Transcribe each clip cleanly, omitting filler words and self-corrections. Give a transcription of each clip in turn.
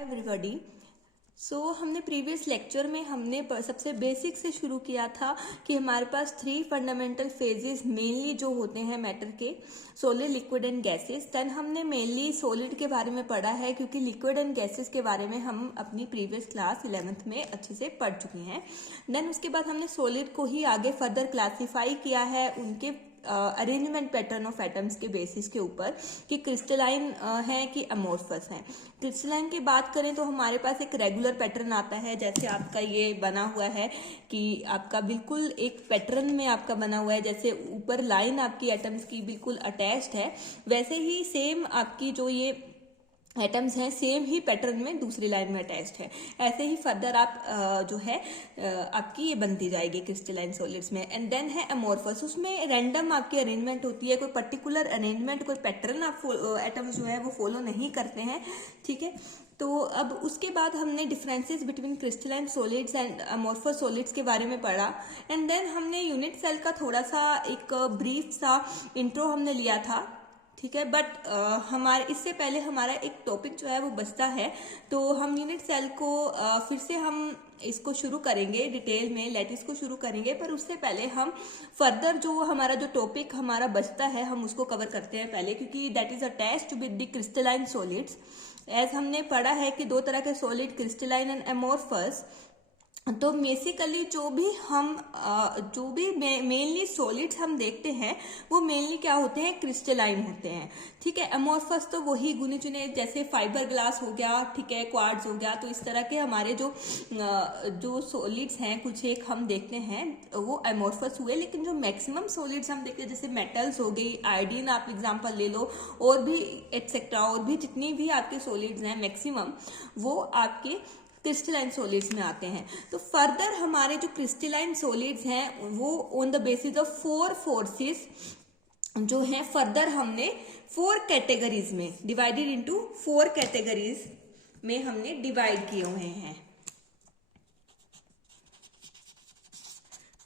Everybody. हमने previous lecture में हमने सबसे बेसिक से शुरू किया था कि हमारे पास 3 फंडामेंटल फेजेस मेनली जो होते हैं मैटर के, solid, liquid and gases. Then हमने मेनली सॉलिड के बारे में पढ़ा है क्योंकि लिक्विड एंड गैसेस के बारे में हम अपनी प्रीवियस क्लास 11th में अच्छे से पढ़ चुके हैं। देन उसके बाद हमने सॉलिड को ही आगे फर्दर क्लासीफाई किया है उनके अरेंजमेंट पैटर्न ऑफ एटम्स के बेसिस के ऊपर कि क्रिस्टलाइन है कि अमोर्फस है। क्रिस्टलाइन की बात करें तो हमारे पास एक रेगुलर पैटर्न आता है, जैसे आपका ये बना हुआ है कि आपका बिल्कुल एक पैटर्न में आपका बना हुआ है, जैसे ऊपर लाइन आपकी एटम्स की बिल्कुल अटैच्ड है, वैसे ही सेम आपकी जो ये एटम्स हैं सेम ही पैटर्न में दूसरी लाइन में अटैच्ड है। ऐसे ही फर्दर आप जो है आपकी ये बनती जाएगी क्रिस्टलाइन सॉलिड्स में। एंड देन है अमोर्फस, उसमें रैंडम आपकी अरेंजमेंट होती है, कोई पर्टिकुलर अरेंजमेंट, कोई पैटर्न आप एटम्स जो है वो फॉलो नहीं करते हैं, ठीक है। तो अब उसके बाद हमने differences between crystalline solids and amorphous solids के बारे में पढ़ा। एंड देन हमने यूनिट सेल का थोड़ा सा एक ब्रीफ सा इंट्रो हमने लिया था, ठीक है। बट हमारे इससे पहले हमारा एक टॉपिक जो है वो बचता है, तो हम यूनिट सेल को फिर से हम इसको शुरू करेंगे डिटेल में, लैटिस को शुरू करेंगे। पर उससे पहले हम फर्दर जो हमारा जो टॉपिक हमारा बचता है हम उसको कवर करते हैं पहले, क्योंकि that is attached with the crystalline solids. As हमने पढ़ा है कि 2 तरह के सॉलिड, क्रिस्टलाइन एंड अमोर्फस। तो बेसिकली जो भी मेनली सॉलिड्स हम देखते हैं वो मेनली क्या होते हैं, क्रिस्टलाइन होते हैं, ठीक है। अमोर्फस तो वही गुने चुने, जैसे फाइबर ग्लास हो गया, ठीक है, क्वार्ट्ज हो गया। तो इस तरह के हमारे जो सॉलिड्स हैं कुछ एक हम देखते हैं वो अमोर्फस हुए। लेकिन जो मैक्सिमम सॉलिड्स हम देखते हैं जैसे मेटल्स हो गई, आयोडीन आप एग्जांपल ले लो, और भी एटसेट्रा, और भी जितनी भी आपके सॉलिड्स हैं मैक्सिमम वो आपके क्रिस्टलाइन सॉलिड्स में आते हैं। तो फर्दर हमारे जो क्रिस्टलाइन सॉलिड्स हैं वो on the basis of 4 forces जो हैं फर्दर हमने 4 कैटेगरीज में डिवाइडेड इनटू 4 कैटेगरीज में हमने डिवाइड किए हुए हैं।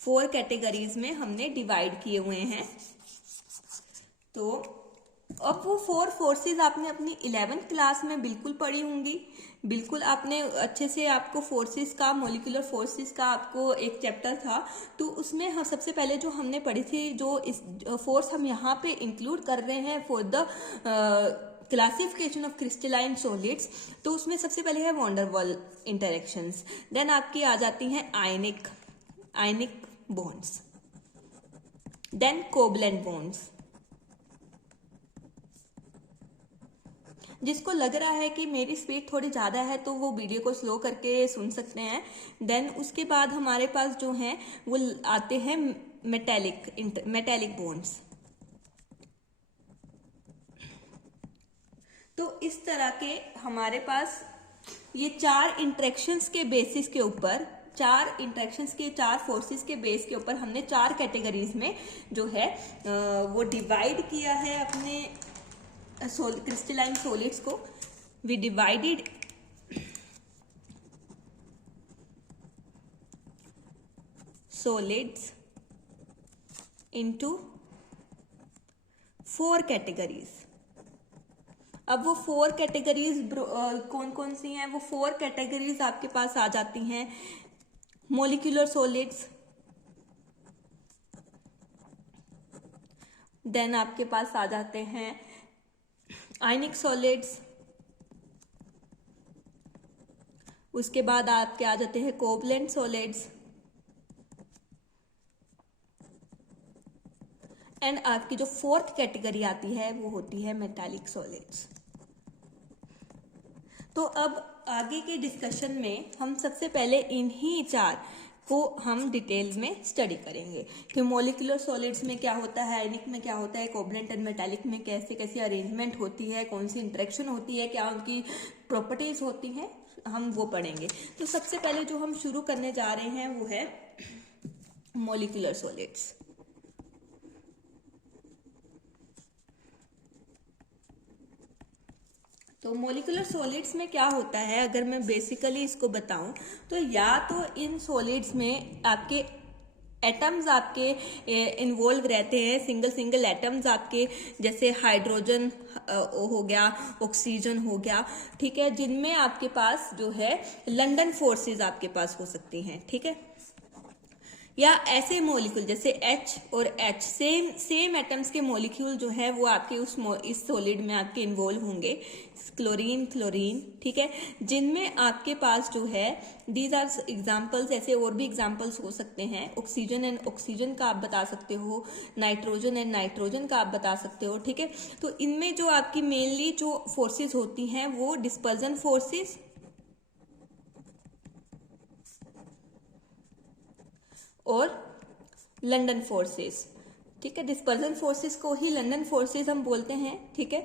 4 कैटेगरीज में हमने डिवाइड किए हुए हैं। तो अब वो 4 फोर्सेस आपने अपनी 11th क्लास में बिल्कुल पढ़ी होंगी, बिल्कुल आपने अच्छे से, आपको फोर्सेस का, मॉलिक्यूलर फोर्सेस का आपको एक चैप्टर था। तो उसमें हम सबसे पहले जो हमने पढ़ी थी, जो इस फोर्स हम यहाँ पे इंक्लूड कर रहे हैं for the classification of crystalline solids, तो उसमें सबसे पहले है van der Waals interactions. Then आपकी आ जाती हैं ionic bonds, then covalent bonds. जिसको लग रहा है कि मेरी स्पीड थोड़ी ज़्यादा है तो वो वीडियो को स्लो करके सुन सकते हैं। देन उसके बाद हमारे पास जो हैं वो आते हैं मेटेलिक बॉन्ड्स। तो इस तरह के हमारे पास ये 4 इंटरेक्शंस के बेसिस के ऊपर, 4 इंटरेक्शंस के 4 फोर्सेस के बेस के ऊपर हमने 4 कैटेगरीज में जो है वो डिवाइड किया है अपने क्रिस्टलाइन सॉलिड्स को। We divided solids into 4 categories. अब वो 4 कैटेगरीज कौन कौन सी हैं? वो 4 कैटेगरीज आपके पास आ जाती हैं। मॉलिक्यूलर सॉलिड्स, देन आपके पास आ जाते हैं आयनिक सॉलिड्स, उसके बाद आपके आ जाते हैं कोवलेंट सॉलिड्स, एंड आपकी जो 4th कैटेगरी आती है वो होती है मेटालिक सॉलिड्स। तो अब आगे के डिस्कशन में हम सबसे पहले इन्हीं 4 को हम डिटेल्स में स्टडी करेंगे कि मॉलिक्यूलर सॉलिड्स में क्या होता है, आयनिक में क्या होता है, कोवलेंट एंड मेटालिक में कैसे कैसे अरेंजमेंट होती है, कौन सी इंटरेक्शन होती है, क्या उनकी प्रॉपर्टीज होती हैं, हम वो पढ़ेंगे। तो सबसे पहले जो हम शुरू करने जा रहे हैं वो है मॉलिक्यूलर सॉलिड्स। तो मॉलिक्यूलर सॉलिड्स में क्या होता है, अगर मैं बेसिकली इसको बताऊं तो या तो इन सॉलिड्स में आपके एटम्स आपके इन्वॉल्व रहते हैं, सिंगल सिंगल एटम्स आपके, जैसे हाइड्रोजन हो गया, ऑक्सीजन हो गया, ठीक है, जिनमें आपके पास जो है लंदन फोर्सेस आपके पास हो सकती हैं, ठीक है। या ऐसे मॉलिक्यूल जैसे H और H, सेम सेम एटम्स के मॉलिक्यूल जो है वो आपके इस सॉलिड में आपके इन्वॉल्व होंगे, क्लोरीन क्लोरीन, ठीक है, जिनमें आपके पास जो है दीज आर एग्जाम्पल्स, ऐसे और भी एग्जाम्पल्स हो सकते हैं, ऑक्सीजन एंड ऑक्सीजन का आप बता सकते हो, नाइट्रोजन एंड नाइट्रोजन का आप बता सकते हो, ठीक है। तो इनमें जो आपकी मेनली जो फोर्सेस होती हैं वो डिस्पर्जन फोर्सेस और लंदन फोर्सेस, ठीक है। डिस्पर्जन फोर्सेस को ही लंदन फोर्सेस हम बोलते हैं, ठीक है।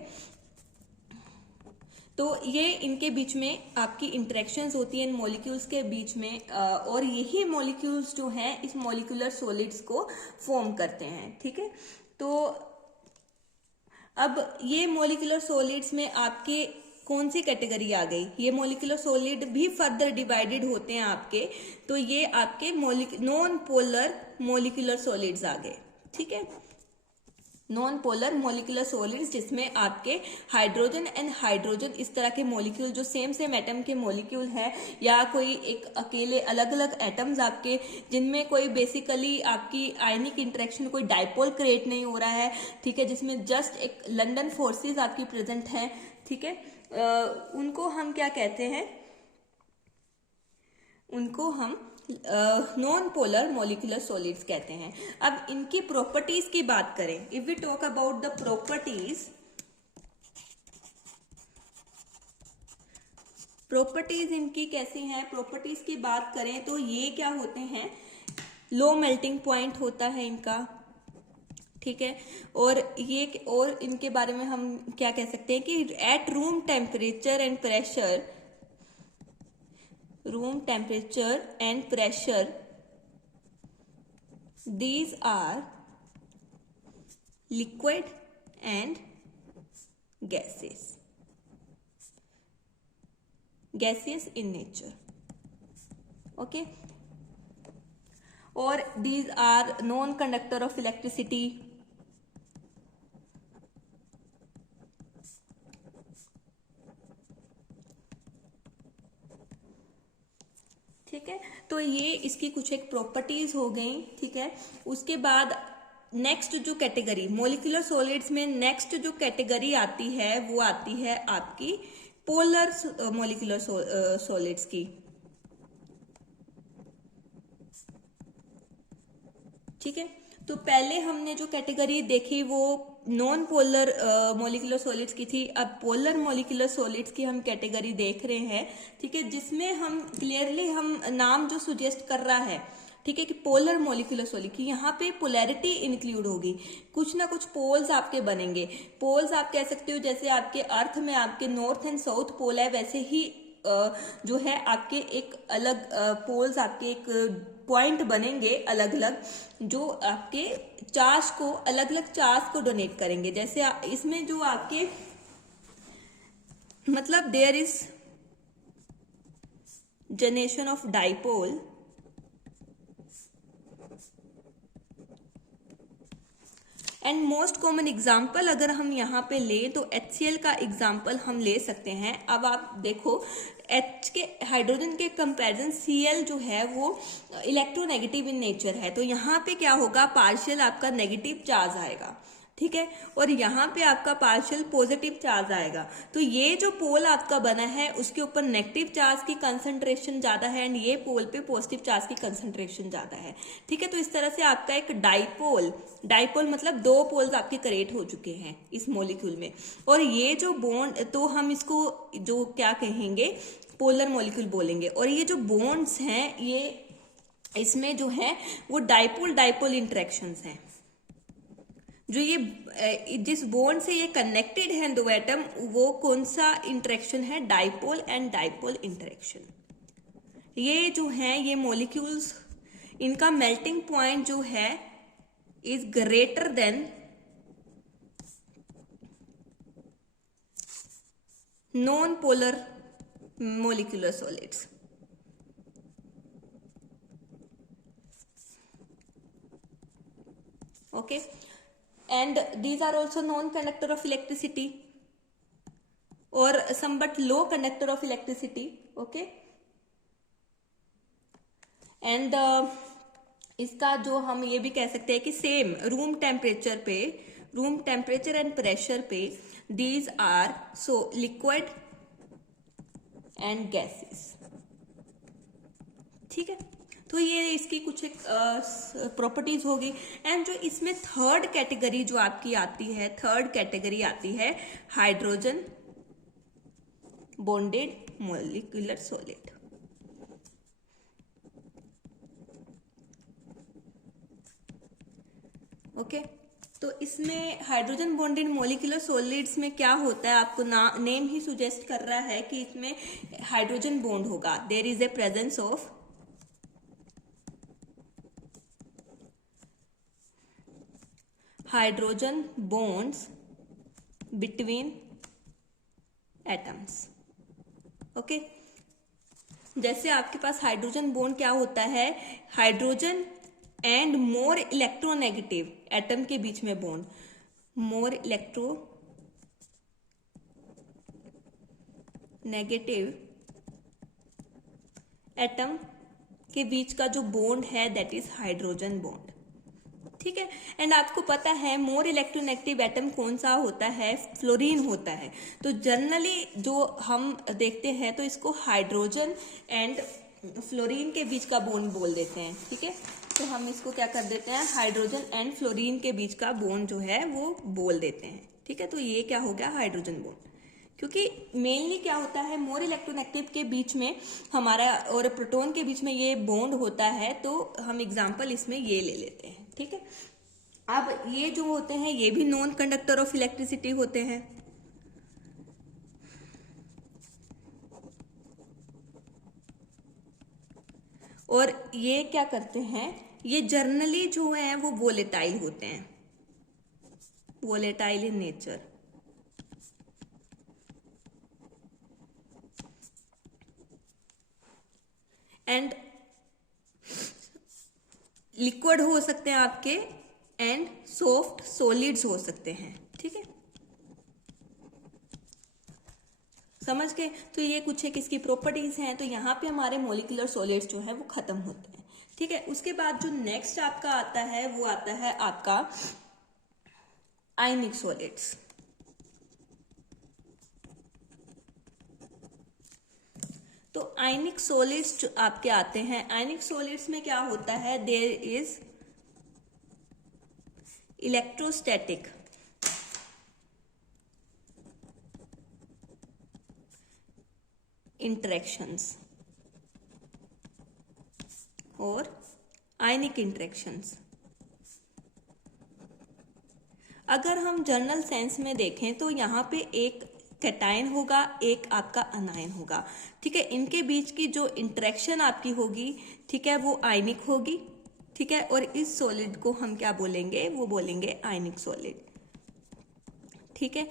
तो ये इनके बीच में आपकी इंटरेक्शंस होती हैं इन मॉलिक्यूल्स के बीच में, और यही मॉलिक्यूल्स जो हैं इस मॉलिक्यूलर सॉलिड्स को फॉर्म करते हैं, ठीक है। तो अब ये मॉलिक्यूलर सॉलिड्स में आपके कौन सी कैटेगरी आ गई, ये मॉलिक्यूलर सॉलिड भी फर्दर डिवाइडेड होते हैं आपके, तो ये आपके नॉन पोलर मॉलिक्यूलर सॉलिड्स आ गए, ठीक है। नॉन पोलर मॉलिक्यूलर सॉलिड्स जिसमें आपके हाइड्रोजन एंड हाइड्रोजन इस तरह के मॉलिक्यूल जो सेम सेम एटम के मॉलिक्यूल है, या कोई एक अकेले अलग अलग एटम्स आपके जिनमें कोई बेसिकली आपकी आयनिक इंटरेक्शन, कोई डाइपोल क्रिएट नहीं हो रहा है, ठीक है, जिसमें जस्ट एक लंदन फोर्सेस आपकी प्रेजेंट है, ठीक है, उनको हम क्या कहते हैं, उनको हम नॉन पोलर मॉलिक्यूलर सॉलिड्स कहते हैं। अब इनकी प्रॉपर्टीज की बात करें, if we talk about the properties इनकी कैसी हैं, प्रॉपर्टीज की बात करें तो ये क्या होते हैं, लो मेल्टिंग पॉइंट होता है इनका, ठीक है, और ये और इनके बारे में हम क्या कह सकते हैं कि at room temperature and pressure, these are liquid and gaseous in nature, okay, or these are non-conductor of electricity, ठीक है। तो ये इसकी कुछ एक प्रॉपर्टीज हो गई, ठीक है। उसके बाद नेक्स्ट जो कैटेगरी मॉलिक्यूलर सॉलिड्स में नेक्स्ट जो कैटेगरी आती है वो आती है आपकी पोलर मॉलिक्यूलर सॉलिड्स की, ठीक है। तो पहले हमने जो कैटेगरी देखी वो नॉन पोलर मॉलिक्यूलर सॉलिड्स की थी, अब पोलर मॉलिक्यूलर सॉलिड्स की हम कैटेगरी देख रहे हैं, ठीक है, जिसमें हम क्लियरली हम नाम जो सुजेस्ट कर रहा है, ठीक है, कि पोलर मॉलिक्यूलर सॉलिड की यहाँ पे पोलैरिटी इंक्लूड होगी, कुछ ना कुछ पोल्स आपके बनेंगे। पोल्स आप कह सकते हो जैसे आपके अर्थ में आपके नॉर्थ एंड साउथ पोल है, वैसे ही जो है आपके एक अलग पोल्स आपके एक पॉइंट बनेंगे अलग अलग, जो आपके चार्ज को अलग अलग चार्ज को डोनेट करेंगे। जैसे इसमें जो आपके मतलब there is generation of dipole and most common example अगर हम यहाँ पे लें तो HCl का एग्जाम्पल हम ले सकते हैं। अब आप देखो H के हाइड्रोजन के कंपैरिजन Cl जो है वो इलेक्ट्रोनेगेटिव इन नेचर है, तो यहाँ पे क्या होगा, पार्शियल आपका नेगेटिव चार्ज आएगा, ठीक है, और यहाँ पे आपका पार्शियल पॉजिटिव चार्ज आएगा। तो ये जो पोल आपका बना है उसके ऊपर नेगेटिव चार्ज की कंसंट्रेशन ज्यादा है एंड ये पोल पे पॉजिटिव चार्ज की कंसंट्रेशन ज्यादा है, ठीक है। तो इस तरह से आपका एक डाइपोल मतलब दो पोल्स आपके क्रिएट हो चुके हैं इस मॉलिक्यूल में, और ये जो बॉन्ड तो हम इसको जो क्या कहेंगे पोलर मॉलिक्यूल बोलेंगे, और ये जो बॉन्ड्स हैं ये इसमें जो है वो डाइपोल इंटरेक्शंस हैं, जो ये जिस बॉन्ड से ये कनेक्टेड है दो एटम, वो कौन सा इंटरेक्शन है, डाइपोल एंड डाइपोल इंटरेक्शन। ये जो है ये मॉलिक्यूल्स इनका मेल्टिंग पॉइंट जो है is greater than non polar molecular solids. okay, and these are also non-conductor of electricity or somewhat low conductor of electricity, okay, and इसका जो हम ये भी कह सकते हैं कि same room temperature and pressure पे these are so liquid and gases, ठीक है। तो ये इसकी कुछ एक प्रॉपर्टीज होगी। एंड जो इसमें थर्ड कैटेगरी जो आपकी आती है hydrogen bonded molecular solid, okay. तो इसमें हाइड्रोजन बॉन्डेड मॉलिक्यूलर सॉलिड्स में क्या होता है, आपको नेम ही सुजेस्ट कर रहा है कि इसमें हाइड्रोजन बॉन्ड होगा। There is a presence of hydrogen bonds between atoms, okay. जैसे आपके पास हाइड्रोजन बॉन्ड क्या होता है, hydrogen and more electronegative atom के बीच में बॉन्ड, मोर इलेक्ट्रोनेगेटिव एटम के बीच का जो बॉन्ड है दैट इज हाइड्रोजन बॉन्ड, ठीक है। एंड आपको पता है मोर इलेक्ट्रोनेगेटिव एटम कौन सा होता है, फ्लोरीन होता है। तो जनरली जो हम देखते हैं तो इसको हाइड्रोजन एंड फ्लोरीन के बीच का बॉन्ड बोल देते हैं, ठीक है। तो हम इसको क्या कर देते हैं, हाइड्रोजन एंड फ्लोरीन के बीच का बॉन्ड जो है वो बोल देते हैं, ठीक है। तो ये क्या हो गया, हाइड्रोजन बॉन्ड। क्योंकि मेनली क्या होता है, मोर इलेक्ट्रोनेगेटिव के बीच में हमारा और प्रोटॉन के बीच में ये बॉन्ड होता है, तो हम एग्जांपल इसमें ये ले लेते हैं, ठीक है। अब ये जो होते हैं ये भी नॉन कंडक्टर ऑफ इलेक्ट्रिसिटी होते हैं, और ये क्या करते हैं, ये जर्नली जो है वो वोलेटाइल होते हैं, volatile in nature, and liquid हो सकते हैं आपके, एंड सॉफ्ट सॉलिड्स हो सकते हैं, ठीक है। समझ गए। तो ये कुछ एक इसकी प्रॉपर्टीज हैं। तो यहाँ पे हमारे मोलिकुलर सॉलिड्स जो है वो खत्म होते हैं, ठीक है। उसके बाद जो नेक्स्ट आपका आता है वो आता है आपका आयनिक सॉलिड्स। तो आयनिक सॉलिड्स जो आपके आते हैं, आयनिक सॉलिड्स में क्या होता है, देयर इज इलेक्ट्रोस्टैटिक इंटरेक्शंस और आयनिक इंटरेक्शंस। अगर हम जनरल सेंस में देखें तो यहाँ पे एक कैटायन होगा, एक आपका अनायन होगा, ठीक है। इनके बीच की जो इंटरेक्शन आपकी होगी, ठीक है, वो आयनिक होगी, ठीक है। और इस सॉलिड को हम क्या बोलेंगे, वो बोलेंगे आयनिक सॉलिड, ठीक है।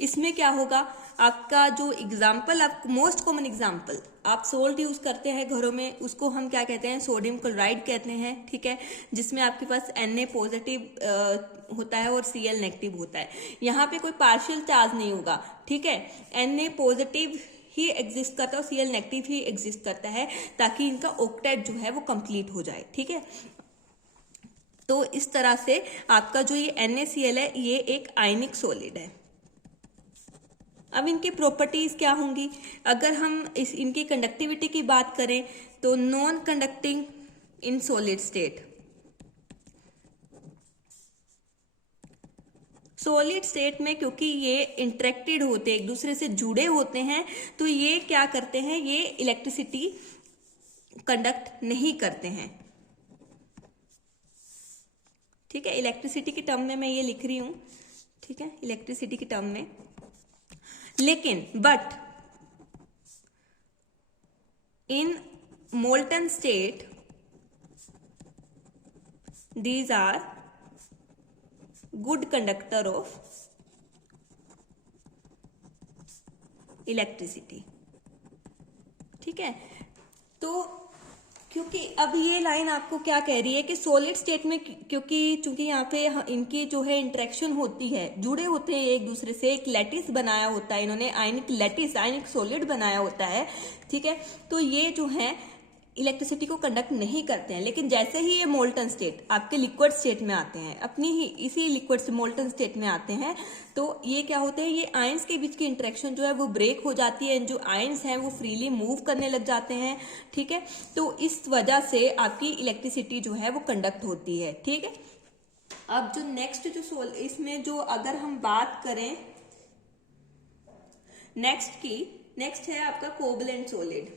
इसमें क्या होगा, आपका जो एग्जाम्पल, आप मोस्ट कॉमन एग्जाम्पल आप सोल्ट यूज करते हैं घरों में, उसको हम क्या कहते हैं, सोडियम क्लोराइड कहते हैं, ठीक है। जिसमें आपके पास Na पॉजिटिव होता है और Cl नेगेटिव होता है। यहाँ पे कोई पार्शियल चार्ज नहीं होगा, ठीक है। Na पॉजिटिव ही एग्जिस्ट करता है और Cl नेगेटिव ही एग्जिस्ट करता है, ताकि इनका ऑक्टेट जो है वो कंप्लीट हो जाए, ठीक है। तो इस तरह से आपका जो ये NaCl है ये एक आयनिक सॉलिड है। अब इनकी प्रॉपर्टीज क्या होंगी, अगर हम इनकी कंडक्टिविटी की बात करें तो non conducting in solid state, solid state में क्योंकि ये इंटरेक्टेड होते हैं, एक दूसरे से जुड़े होते हैं, तो ये क्या करते हैं, ये इलेक्ट्रिसिटी कंडक्ट नहीं करते हैं, ठीक है। इलेक्ट्रिसिटी के टर्म में मैं ये लिख रही हूं, ठीक है, इलेक्ट्रिसिटी के टर्म में। लेकिन but in molten state these are good conductor of electricity, ठीक है। तो क्योंकि अब ये लाइन आपको क्या कह रही है कि सॉलिड स्टेट में, क्योंकि चूंकि यहाँ पे इनकी जो है इंटरेक्शन होती है, जुड़े होते हैं एक दूसरे से, एक लैटिस बनाया होता है इन्होंने, आयनिक लैटिस, आयनिक सॉलिड बनाया होता है, ठीक है। तो ये जो है इलेक्ट्रिसिटी को कंडक्ट नहीं करते हैं। लेकिन जैसे ही ये मोल्टन स्टेट आपके लिक्विड स्टेट में आते हैं, अपनी ही इसी लिक्विड से मोल्टन स्टेट में आते हैं, तो ये क्या होते हैं, ये आयंस के बीच की इंटरेक्शन जो है वो ब्रेक हो जाती है, जो आयंस हैं वो फ्रीली मूव करने लग जाते हैं, ठीक है। तो इस वजह से आपकी इलेक्ट्रिसिटी जो है वो कंडक्ट होती है, ठीक है। अब जो नेक्स्ट जो इसमें जो अगर हम बात करें नेक्स्ट है आपका कोवलेंट सॉलिड।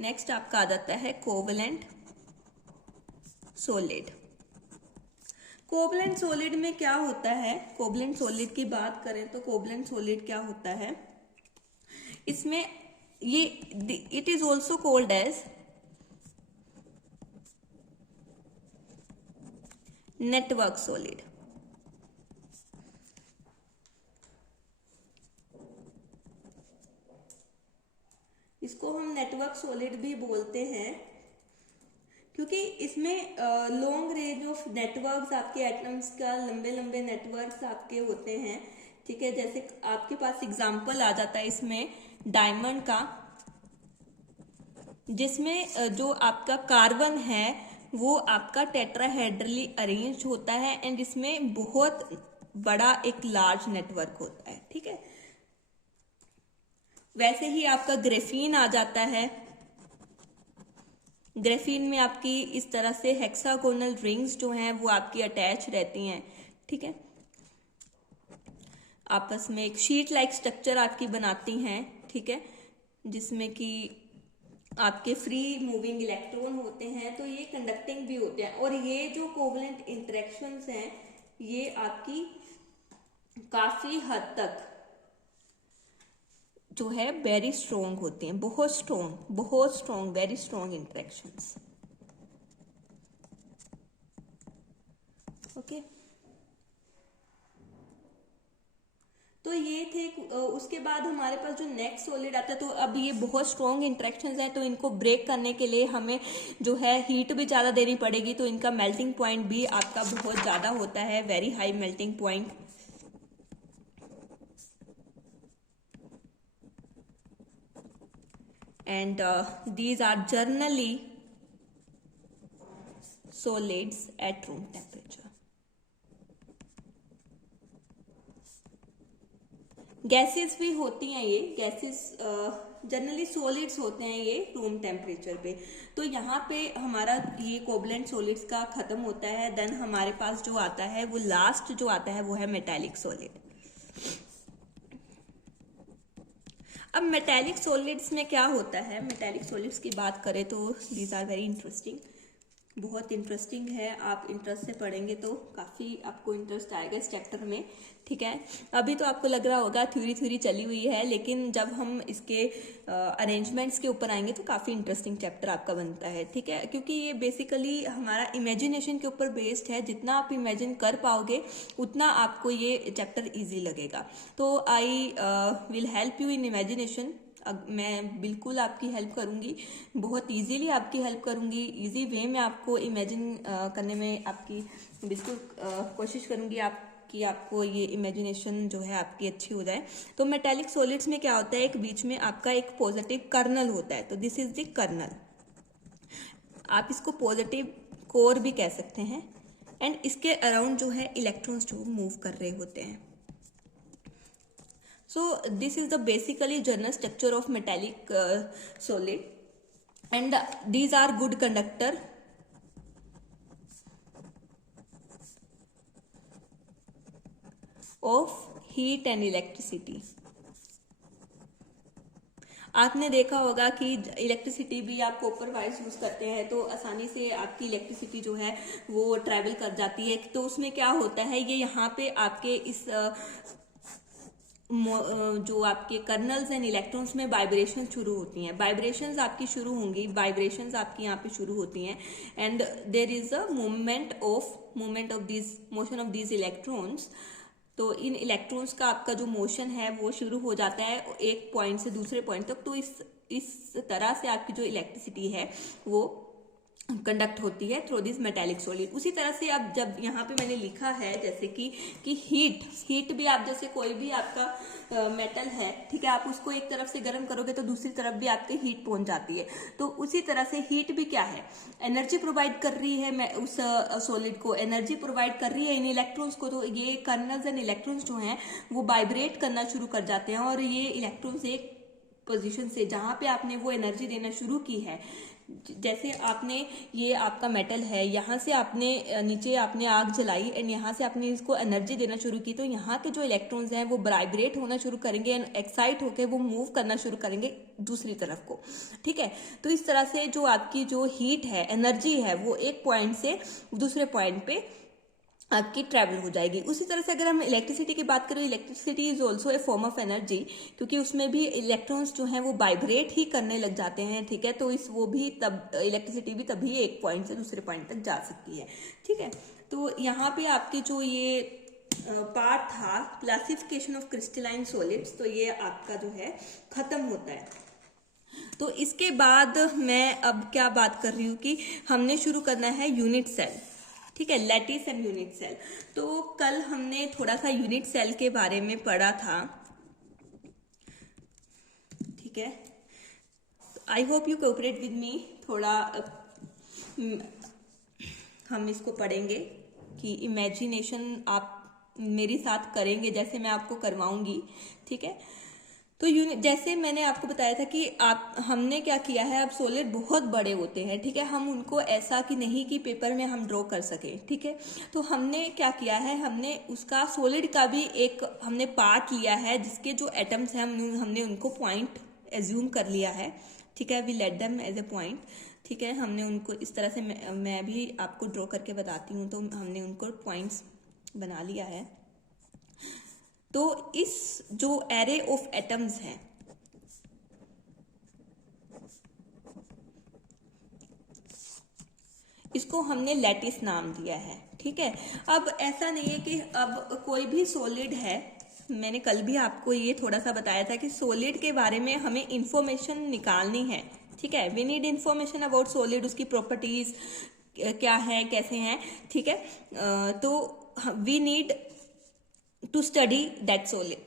नेक्स्ट आपका आ जाता है कोवलेंट सॉलिड। कोवलेंट सॉलिड में क्या होता है, कोवलेंट सॉलिड की बात करें तो कोवलेंट सॉलिड क्या होता है, इसमें ये it is also called as network solid. इसको हम नेटवर्क सॉलिड भी बोलते हैं क्योंकि इसमें लॉन्ग रेंज ऑफ नेटवर्क्स आपके एटम्स का, लंबे लंबे नेटवर्क्स आपके होते हैं, ठीक है। जैसे आपके पास एग्जांपल आ जाता है इसमें डायमंड का, जिसमें जो आपका कार्बन है वो आपका टेट्राहेड्रली अरेंज होता है एंड इसमें बहुत बड़ा एक लार्ज नेटवर्क होता है, ठीक है। वैसे ही आपका ग्रेफीन आ जाता है। ग्रेफीन में आपकी इस तरह से हेक्सागोनल रिंग्स जो हैं वो आपकी अटैच रहती हैं, ठीक है, आपस में एक शीट लाइक स्ट्रक्चर आपकी बनाती हैं, ठीक है, जिसमें कि आपके फ्री मूविंग इलेक्ट्रॉन होते हैं, तो ये कंडक्टिंग भी होते हैं। और ये जो कोवलेंट इंटरेक्शंस हैं ये आपकी काफी हद तक जो है वेरी स्ट्रॉन्ग होते हैं, बहुत strong very strong interactions, okay. तो ये थे। उसके बाद हमारे पास जो नेक्स्ट सॉलिड आता है, तो अब ये बहुत स्ट्रॉन्ग इंटरेक्शंस हैं, तो इनको ब्रेक करने के लिए हमें जो है हीट भी ज़्यादा देनी पड़ेगी, तो इनका मेल्टिंग पॉइंट भी आपका बहुत ज़्यादा होता है, very high melting point. And these are generally solids at room temperature. Gases भी होती हैं, ये गैसेस जनरली सॉलिड्स होते हैं ये रूम टेम्परेचर पे। तो यहाँ पे हमारा ये कोवलेंट सॉलिड्स का खत्म होता है। देन हमारे पास जो आता है वो लास्ट जो आता है वो है मेटालिक सॉलिड। अब मेटालिक सॉलिड्स में क्या होता है, मेटालिक सॉलिड्स की बात करें तो दीज आर वेरी इंटरेस्टिंग, बहुत इंटरेस्टिंग है। आप इंटरेस्ट से पढ़ेंगे तो काफ़ी आपको इंटरेस्ट आएगा इस चैप्टर में, ठीक है। अभी तो आपको लग रहा होगा थ्योरी चली हुई है, लेकिन जब हम इसके अरेंजमेंट्स के ऊपर आएंगे तो काफ़ी इंटरेस्टिंग चैप्टर आपका बनता है, ठीक है। क्योंकि ये बेसिकली हमारा इमेजिनेशन के ऊपर बेस्ड है, जितना आप इमेजिन कर पाओगे उतना आपको ये चैप्टर ईजी लगेगा। तो I will help you in imagination. मैं बिल्कुल आपकी हेल्प करूंगी, बहुत इजीली आपकी हेल्प करूंगी, इजी वे में आपको इमेजिन करने में आपकी बिल्कुल कोशिश करूंगी कि आपको ये इमेजिनेशन जो है आपकी अच्छी हो जाए। तो मेटालिक सॉलिड्स में क्या होता है, एक बीच में आपका एक पॉजिटिव कर्नल होता है, तो दिस इज द कर्नल, आप इसको पॉजिटिव कोर भी कह सकते हैं, एंड इसके अराउंड जो है इलेक्ट्रॉन्स जो मूव कर रहे होते हैं। So this is the basically general structure of metallic solid, and these are good conductor of heat and electricity. आपने देखा होगा कि इलेक्ट्रिसिटी भी आप कॉपर वायर्स यूज करते हैं तो आसानी से आपकी इलेक्ट्रिसिटी जो है वो ट्रेवल कर जाती है। तो उसमें क्या होता है, ये यहाँ पे आपके इस जो आपके कर्नल्स एंड इलेक्ट्रॉन्स में वाइब्रेशन शुरू होती हैं, वाइब्रेशंस आपकी शुरू होंगी, वाइब्रेशंस आपकी यहाँ पे शुरू होती हैं, and there is a movement of this motion of these electrons तो इन इलेक्ट्रॉन्स का आपका जो मोशन है वो शुरू हो जाता है एक पॉइंट से दूसरे पॉइंट तक। तो इस तरह से आपकी जो इलेक्ट्रिसिटी है वो कंडक्ट होती है थ्रू दिस मेटेलिक सॉलिड। उसी तरह से अब जब यहाँ पे मैंने लिखा है जैसे कि हीट भी आप जैसे कोई भी आपका मेटल है, ठीक है, आप उसको एक तरफ से गर्म करोगे तो दूसरी तरफ भी आपके हीट पहुंच जाती है। तो उसी तरह से हीट भी क्या है, एनर्जी प्रोवाइड कर रही है, मैं उस सॉलिड को एनर्जी प्रोवाइड कर रही है इन इलेक्ट्रॉन्स को। तो ये कर्नल्स एंड इलेक्ट्रॉन्स जो हैं वो वाइब्रेट करना शुरू कर जाते हैं और ये इलेक्ट्रॉन्स एक पोजीशन से जहां पे आपने वो एनर्जी देना शुरू की है, जैसे आपने ये आपका मेटल है, यहाँ से आपने नीचे आपने आग जलाई एंड यहाँ से आपने इसको एनर्जी देना शुरू की, तो यहाँ के जो इलेक्ट्रॉन्स हैं वो वाइब्रेट होना शुरू करेंगे एंड एक्साइट होकर वो मूव करना शुरू करेंगे दूसरी तरफ को, ठीक है। तो इस तरह से जो आपकी जो हीट है, एनर्जी है, वो एक पॉइंट से दूसरे पॉइंट पे आपकी ट्रैवल हो जाएगी। उसी तरह से अगर हम इलेक्ट्रिसिटी की बात करें, electricity is also a form of energy, क्योंकि उसमें भी इलेक्ट्रॉन्स जो हैं वो वाइब्रेट ही करने लग जाते हैं, ठीक है। तो वो भी तब इलेक्ट्रिसिटी भी तभी एक पॉइंट से दूसरे पॉइंट तक जा सकती है, ठीक है। तो यहाँ पे आपकी जो ये पार्ट था क्लासिफिकेशन ऑफ क्रिस्टलाइन सॉलिड्स, तो ये आपका जो है खत्म होता है। तो इसके बाद मैं अब क्या बात कर रही हूँ कि हमने शुरू करना है यूनिट सेल, ठीक है, लैटिस एंड यूनिट सेल। तो कल हमने थोड़ा सा यूनिट सेल के बारे में पढ़ा था, ठीक है। I hope you cooperate with me, थोड़ा हम इसको पढ़ेंगे कि इमेजिनेशन आप मेरे साथ करेंगे जैसे मैं आपको करवाऊंगी, ठीक है। तो जैसे मैंने आपको बताया था कि हमने क्या किया है, अब सॉलिड बहुत बड़े होते हैं, ठीक है, हम उनको ऐसा कि नहीं कि पेपर में हम ड्रॉ कर सके, ठीक है। तो हमने क्या किया है, हमने उसका सॉलिड का भी एक हमने पार्ट लिया है जिसके जो एटम्स हैं हमने उनको पॉइंट एज्यूम कर लिया है, ठीक है, we let them as a point, ठीक है। हमने उनको इस तरह से मैं भी आपको ड्रॉ करके बताती हूँ, तो हमने उनको पॉइंट्स बना लिया है। तो इस जो एरे ऑफ एटम्स हैं, इसको हमने लैटिस नाम दिया है, ठीक है। अब ऐसा नहीं है कि अब कोई भी सॉलिड है, मैंने कल भी आपको ये थोड़ा सा बताया था कि सॉलिड के बारे में हमें इंफॉर्मेशन निकालनी है, ठीक है। We need information about solid, उसकी प्रॉपर्टीज क्या है, कैसे हैं, ठीक है। तो we need to study that solid,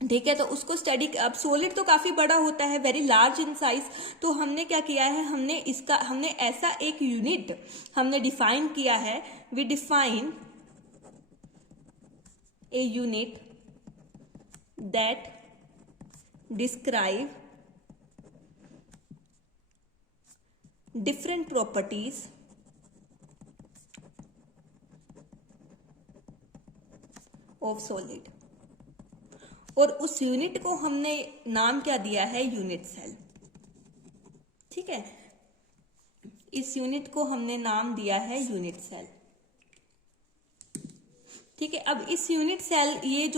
ठीक है। तो उसको स्टडी, अब सॉलिड तो काफी बड़ा होता है, वेरी लार्ज इन साइज। तो हमने क्या किया है, हमने ऐसा एक यूनिट हमने डिफाइन किया है, we define a unit that describe different properties of solid, और उस यूनिट को हमने नाम क्या दिया है, यूनिट सेल, ठीक है। इस यूनिट को हमने नाम दिया है यूनिट सेल, ठीक है। अब इस यूनिट सेल, ये जो